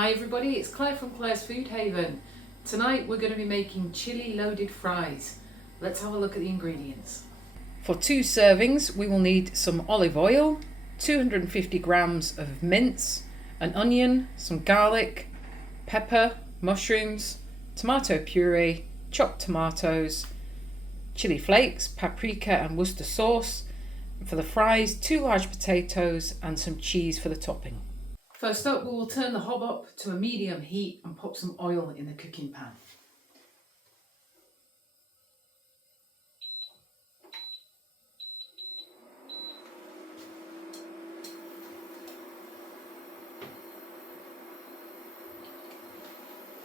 Hi everybody, it's Claire from Claire's Food Haven. Tonight we're going to be making chili loaded fries. Let's have a look at the ingredients. For 2 servings we will need some olive oil, 250 grams of mince, an onion, some garlic, pepper, mushrooms, tomato puree, chopped tomatoes, chili flakes, paprika and Worcester sauce. And for the fries, 2 large potatoes and some cheese for the topping. First up, we will turn the hob up to a medium heat and pop some oil in the cooking pan.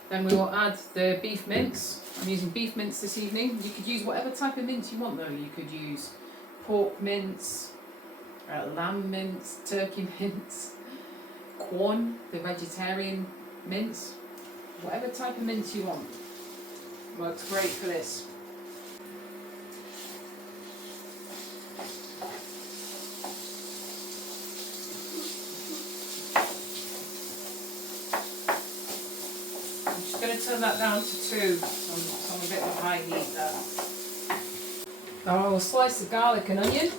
Then we will add the beef mince. I'm using beef mince this evening. You could use whatever type of mince you want though. You could use pork mince, lamb mince, turkey mince, corn, the vegetarian mince, whatever type of mince you want. Works great for this. I'm just going to turn that down to 2, so I'm a bit of a high heat there. Now I will slice the garlic and onion.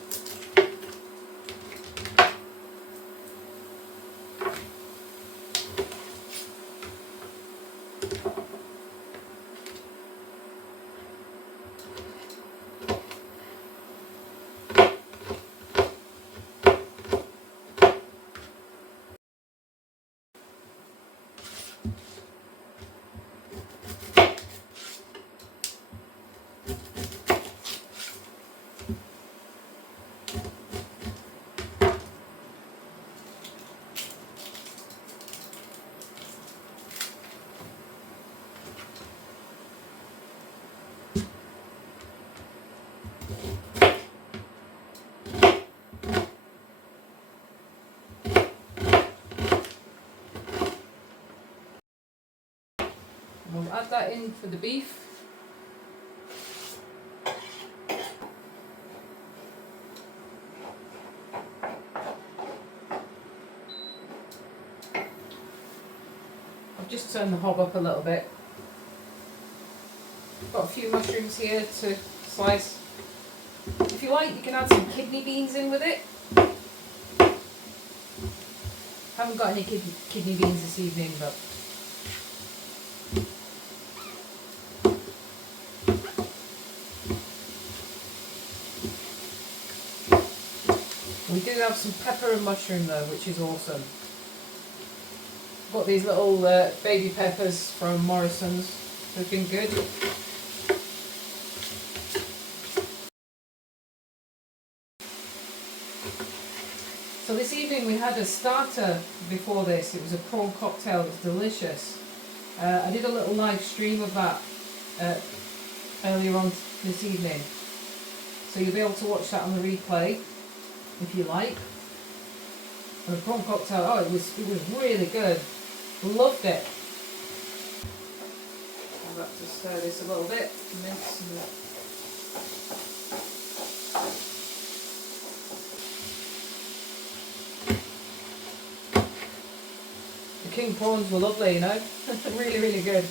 We'll add that in for the beef. I've just turned the hob up a little bit. Got a few mushrooms here to slice. If you like, you can add some kidney beans in with it. Haven't got any kidney beans this evening, but we do have some pepper and mushroom though, which is awesome. Got these little baby peppers from Morrison's. They've been good. So this evening we had a starter before this. It was a prawn cocktail. It was delicious. I did a little live stream of that earlier on this evening. So you'll be able to watch that on the replay if you like. And the prawn cocktail, oh, it was really good. Loved it. I'll have to stir this a little bit. Mince and the king prawns were lovely, you know. Really, really good.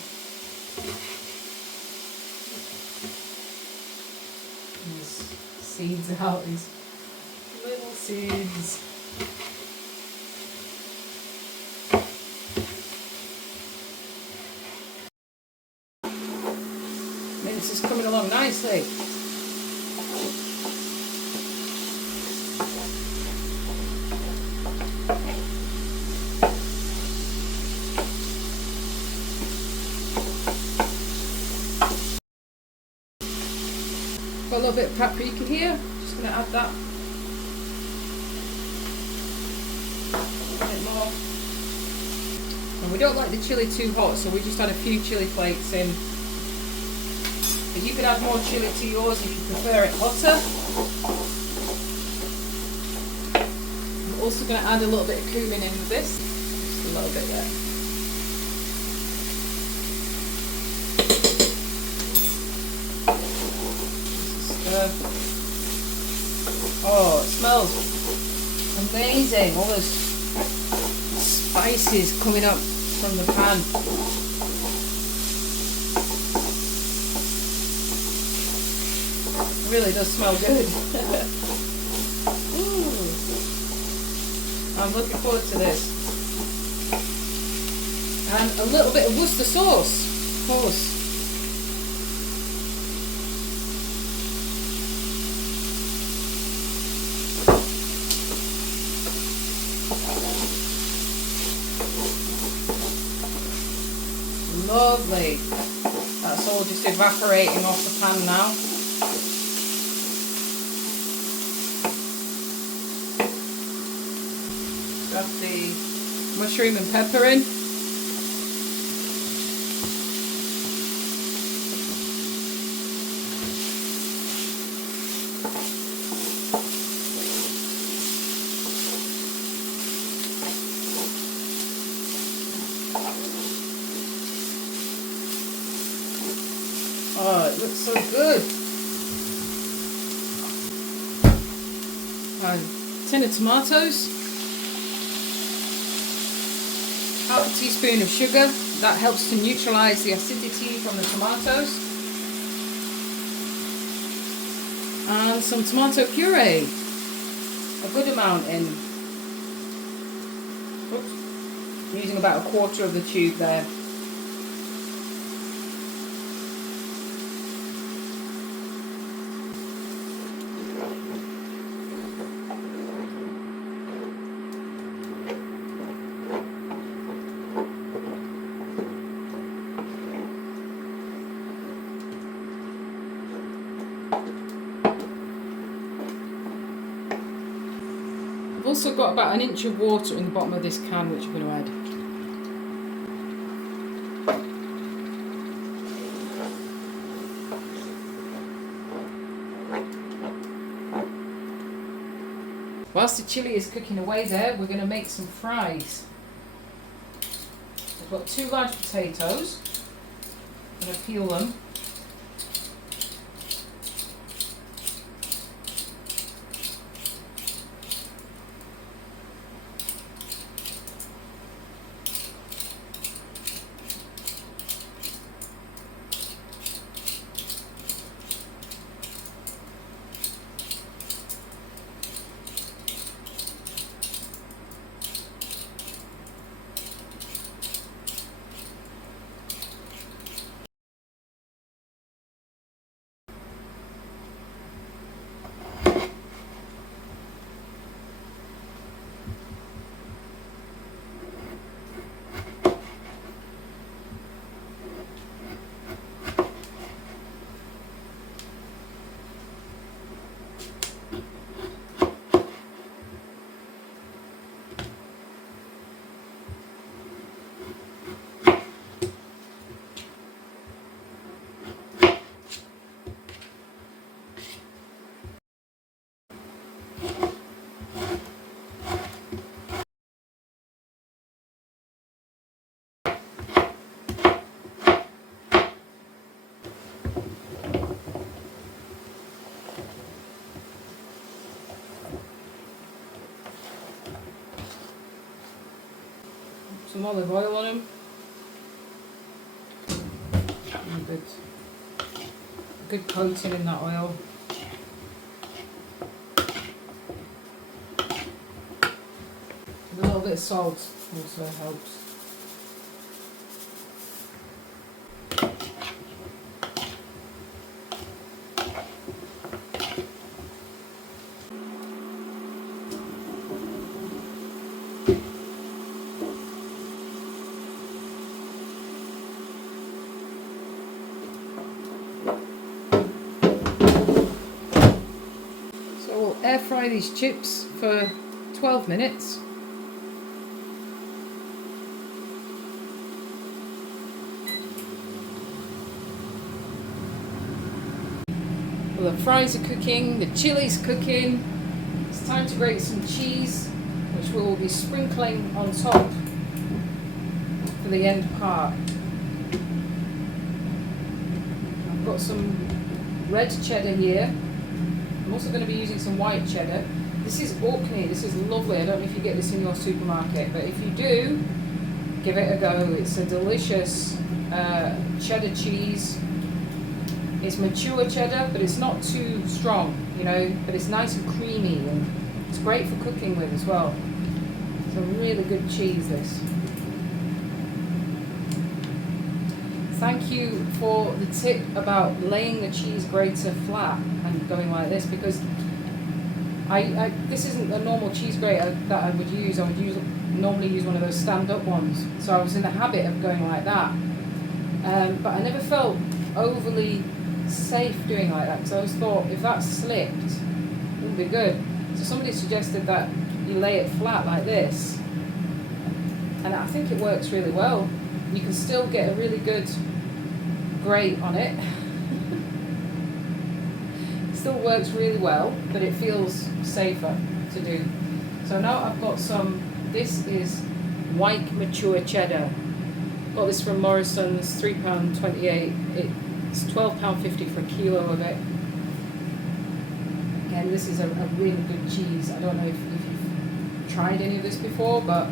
These seeds out, these little seeds. Mince is coming along nicely. Got a little bit of paprika here. Just going to add that. A bit more. And we don't like the chili too hot, so we just add a few chili flakes in. But you could add more chili to yours if you prefer it hotter. I'm also going to add a little bit of cumin in with this. Just a little bit there. Oh, it smells amazing. All those spices coming up from the pan. It really does smell good. Ooh. I'm looking forward to this. And a little bit of Worcester sauce, of course. Lovely. That's all just evaporating off the pan now. Grab the mushroom and pepper in. Oh, it looks so good. A tin of tomatoes. Half a teaspoon of sugar. That helps to neutralise the acidity from the tomatoes. And some tomato puree. A good amount in. Oops. I'm using about a quarter of the tube there. I've also got about an inch of water in the bottom of this can which I'm going to add. Whilst the chilli is cooking away there, we're going to make some fries. I've got 2 large potatoes. I'm going to peel them. Some olive oil on them. And a good coating in that oil. And a little bit of salt also helps. We'll air fry these chips for 12 minutes. Well, the fries are cooking, the chili's cooking. It's time to grate some cheese, which we'll be sprinkling on top for the end part. I've got some red cheddar here. I'm also going to be using some white cheddar. This is Orkney, this is lovely. I don't know if you get this in your supermarket, but if you do, give it a go. It's a delicious cheddar cheese. It's mature cheddar, but it's not too strong, you know, but it's nice and creamy, and it's great for cooking with as well. It's a really good cheese, this. Thank you for the tip about laying the cheese grater flat and going like this, because this isn't a normal cheese grater that I would use. I would normally use one of those stand-up ones. So I was in the habit of going like that. But I never felt overly safe doing like that, because I always thought if that slipped, it wouldn't be good. So somebody suggested that you lay it flat like this, and I think it works really well. You can still get a really good grate on it. It still works really well, but it feels safer to do. So now I've got some, this is white mature cheddar. Got this from Morrison's, £3.28. It's £12.50 for a kilo of it. Again, this is a really good cheese. I don't know if you've tried any of this before, but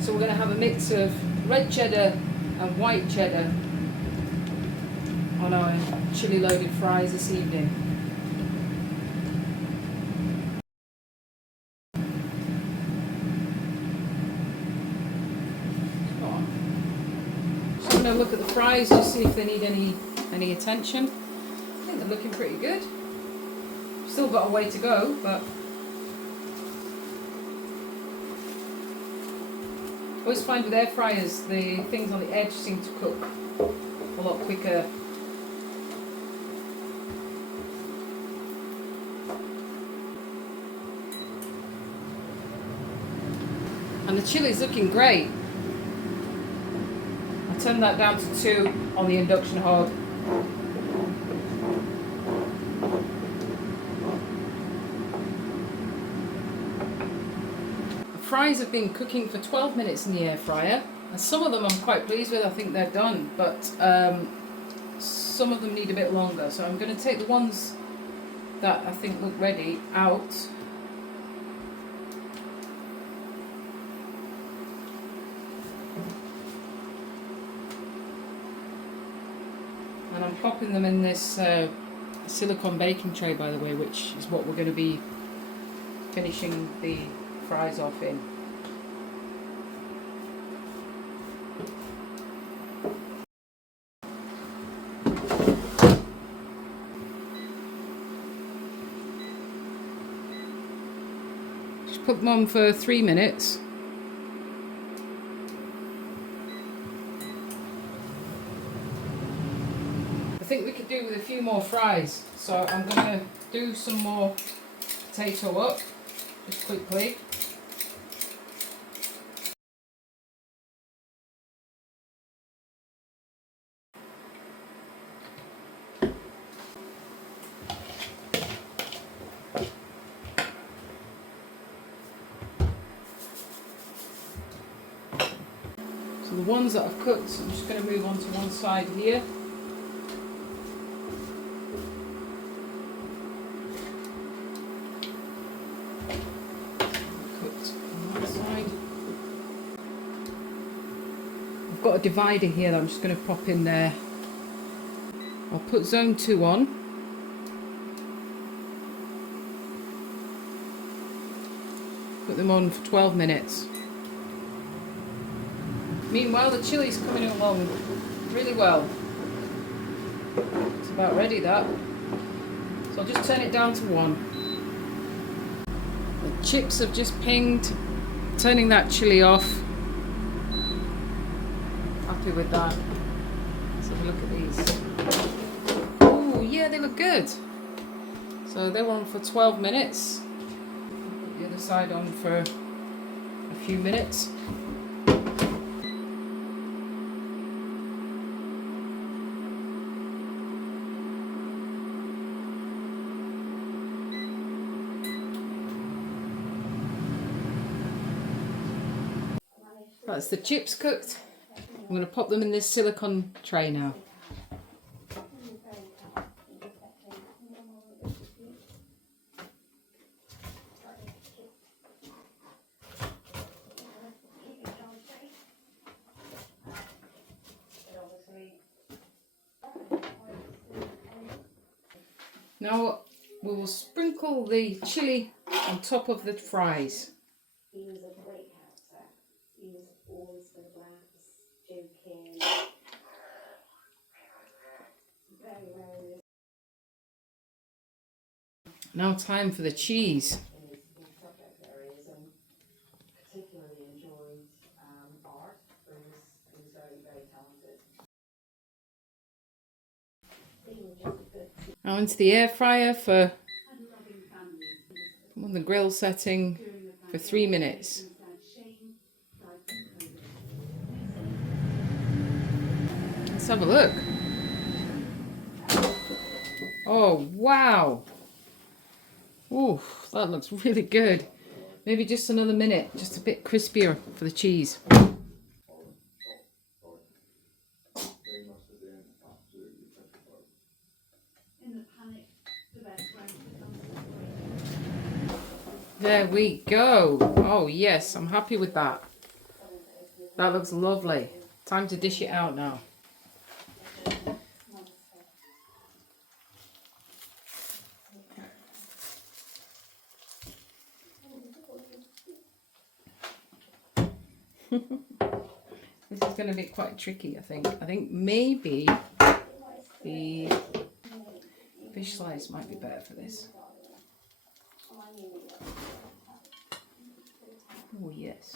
so we're going to have a mix of red cheddar and white cheddar on our chili loaded fries this evening. Just going to look at the fries to see if they need any attention. I think they're looking pretty good. Still got a way to go, but I always find with air fryers the things on the edge seem to cook a lot quicker. And the chili's looking great. I turned that down to 2 on the induction hob. The fries have been cooking for 12 minutes in the air fryer, and some of them I'm quite pleased with. I think they're done, but some of them need a bit longer. So I'm going to take the ones that I think look ready out. And I'm popping them in this silicone baking tray, by the way, which is what we're going to be finishing the fries off in. Just put them on for 3 minutes. I think we could do with a few more fries, so I'm going to do some more potato up just quickly. So the ones that I've cooked, I'm just going to move on to one side here. Got a divider here that I'm just going to pop in there. I'll put zone 2 on. Put them on for 12 minutes. Meanwhile, the chili's coming along really well. It's about ready, that. So I'll just turn it down to 1. The chips have just pinged, turning that chili off. Happy with that. Let's have a look at these. Oh yeah, they look good. So they were on for 12 minutes. Put the other side on for a few minutes. That's the chips cooked. I'm going to pop them in this silicone tray now. Now we will sprinkle the chili on top of the fries. He was a great character. He was always for the blacks, joking. Very, very. Now time for the cheese. In his subject areas, and particularly enjoyed art. He was very, very talented. He was just a good. Now into the air fryer for on the grill setting for 3 minutes. Let's have a look. Oh wow! Ooh, that looks really good. Maybe just another minute, just a bit crispier for the cheese. There we go. Oh yes, I'm happy with that. That looks lovely. Time to dish it out now. This is going to be quite tricky, I think. I think maybe the fish slice might be better for this. Oh yes.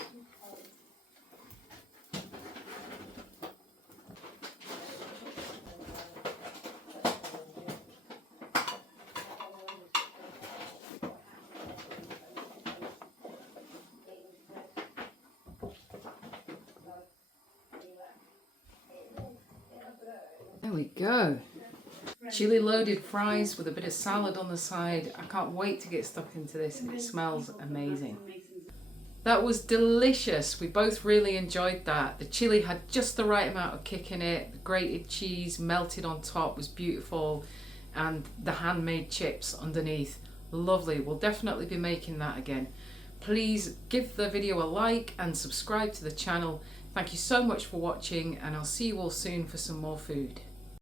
There we go. Chili loaded fries with a bit of salad on the side. I can't wait to get stuck into this. It smells amazing. That was delicious. We both really enjoyed that. The chili had just the right amount of kick in it. The grated cheese melted on top was beautiful. And the handmade chips underneath. Lovely. We'll definitely be making that again. Please give the video a like and subscribe to the channel. Thank you so much for watching, and I'll see you all soon for some more food.